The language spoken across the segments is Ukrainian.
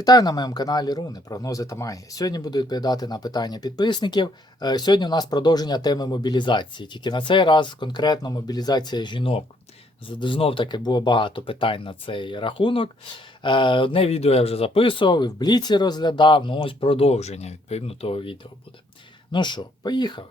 Вітаю на моєму каналі Руни, прогнози та магія. Сьогодні буду відповідати на питання підписників. Е, Сьогодні у нас продовження теми мобілізації, тільки на цей раз конкретно мобілізація жінок. Знов таки було багато питань на цей рахунок. Е, Одне відео я вже записував і в бліці розглядав. Ну ось продовження відповідно того відео буде. Ну що, поїхали.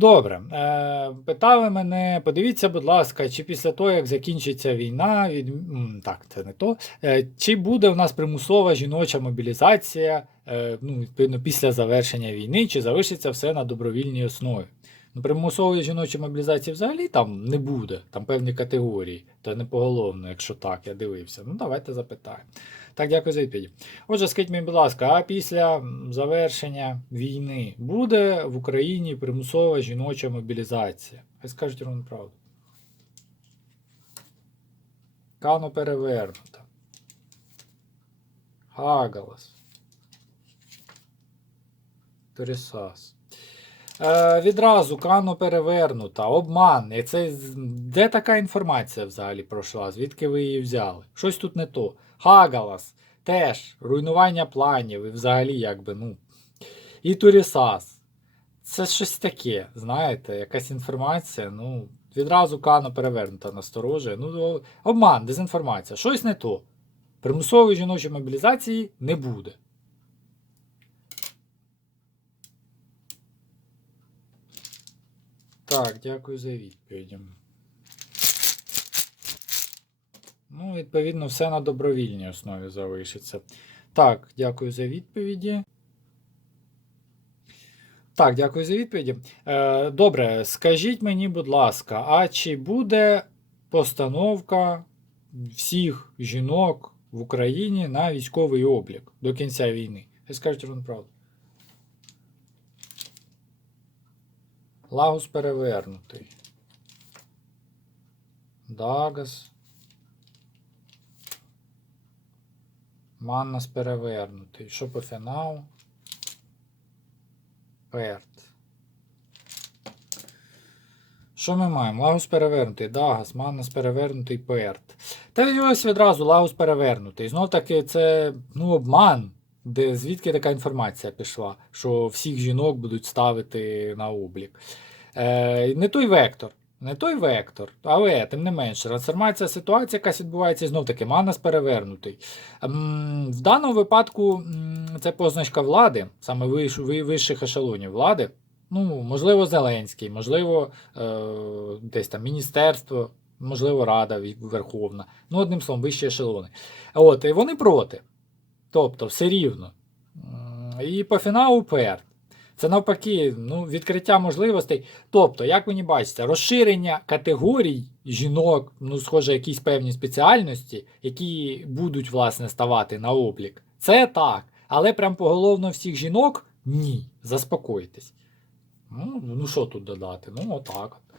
Добре. Е, питали мене, подивіться, будь ласка, чи після того, як закінчиться війна, від... так, це не то. Е, чи буде в нас примусова жіноча мобілізація е, ну, відповідно, після завершення війни, чи залишиться все на добровільній основі? Ну, примусової жіночої мобілізації взагалі там не буде, там певні категорії, та не поголовно, якщо так, я дивився. Ну, давайте запитаємо. Так, дякую за відповідь. Отже, скажіть мені, будь ласка, а після завершення війни буде в Україні примусова жіноча мобілізація? Хай скажуть ровно правду. Кано перевернута. Хагалас. Торісас. Е, відразу Кано перевернута, обман. І це, де така інформація взагалі пройшла? Звідки ви її взяли? Щось тут не то. Хагалас. Теж руйнування планів і взагалі, якби, ну. І Турісас. Це щось таке, знаєте, якась інформація, ну, відразу Кано перевернута насторожує. Ну, обман, дезінформація. Щось не то. Примусової жіночої мобілізації не буде. Так, дякую за відповіді. Ну, відповідно, все на добровільній основі залишиться. Так, дякую за відповіді. Так, дякую за відповіді. Е, добре, скажіть мені, будь ласка, а чи буде постановка всіх жінок в Україні на військовий облік до кінця війни? Скажете вам правду. Лагус перевернутий. Дагас. Маннас перевернутий. Що по фіналу? Перт. Що ми маємо? Лагус перевернутий, Дагас, Маннас перевернутий, Перт. Та ось відразу Лагус перевернутий. Знов таки це ну, обман. Де, звідки така інформація пішла, що всіх жінок будуть ставити на облік. Е, не той вектор. Не той вектор, але тим не менше, трансформація ситуації, якась відбувається, знов таки, Манас перевернутий. М, В даному випадку це позначка влади, саме вищих ешелонів влади. Ну, можливо, Зеленський, можливо, е, десь там міністерство, можливо, Рада Верховна. Ну, одним словом, вищі ешелони. От, і вони проти. Тобто, все рівно. І по фіналу ПР. Це навпаки, ну, відкриття можливостей. Тобто, як мені бачите, розширення категорій жінок, ну, схоже, якісь певні спеціальності, які будуть, власне, ставати на облік. Це так. Але прям поголовно всіх жінок ні. Заспокойтесь. Ну, ну що тут додати? Ну, отак. от.